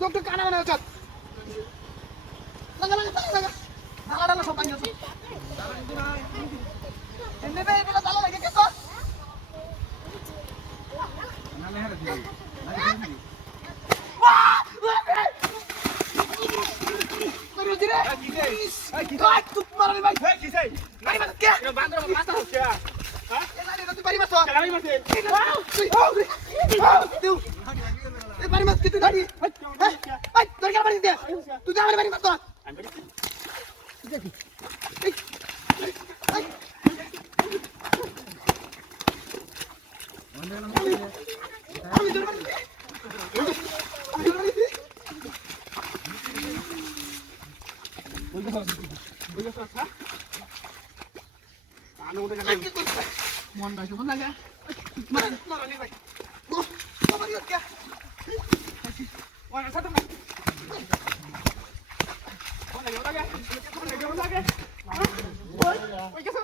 লোকটা কানা বানা উচিত লাগা লাগা লাগা নালাডালা সব ভাঙি আছে এনে বে এটা দালা লাগে কেতো না না হেরে দিই করো দিরে কি ভাই তুই মারলি ভাই কি চাই ভাই মার কে বান্দর মাথা হচ্ছে হ্যাঁ এটা তুই বাড়ি মারছ বাড়ি মারছে তুই এ বাড়ি মারছ তুই দাঁড়ি এই তোর কে বাড়ি দে তুই যা আমার বাড়ি মারছ আমি বাড়ি দেখি এই এই আমি তোর বাড়ি মন ভাই কেমন লাগে মারানি ভাই ও বাবা রে কে ওনা সাথে ওনা লাগে কেমন লাগে ওই কেসা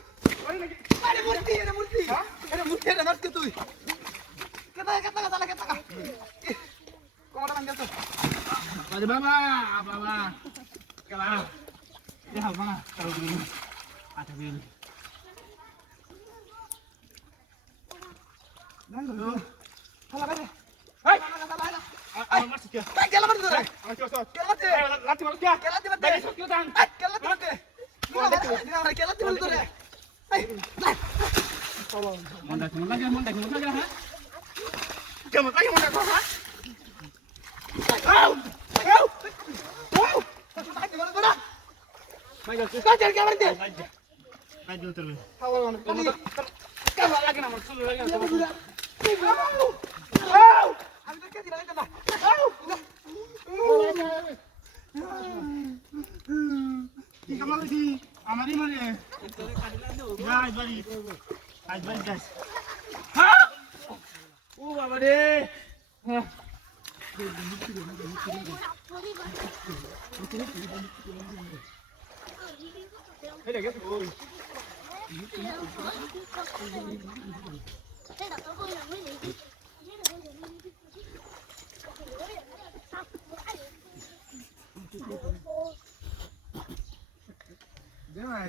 ওই লাগে আরে মূর্তি এটা মূর্তি এটা মূর্তি এটা মারছ তুই কেতা চালা কেতা কোমরটা ভাঙ গেল আরে বাবা বাবা কেলা এ হাল বানা তাও দিন আটা দিন Nalo. Hala bade. Hey. Ay, mas kya? Ay, kela bade dore. Ay, kela. Kela bade. Lati mal kya? Kela bade. Bade sok kya dan? Ay, kela bade. Dina bade kela bade dore. Ay. Monda lagi ha? Kamu lagi monda ko ha? Au! Au! Au! Sakit di mana? Mai gal. Kajar kela bade. Mai gal terus. Hawa mana? Kamu lagi nama sulu lagi. আমি তো কে দিলাম এটা না কি কামাল দি আমারই মানে তোরে কাটিলা দাও আজ বাড়ি যাস হ্যাঁ ও বাবা রে হ্যাঁ এটা গেছে ওই Yeah,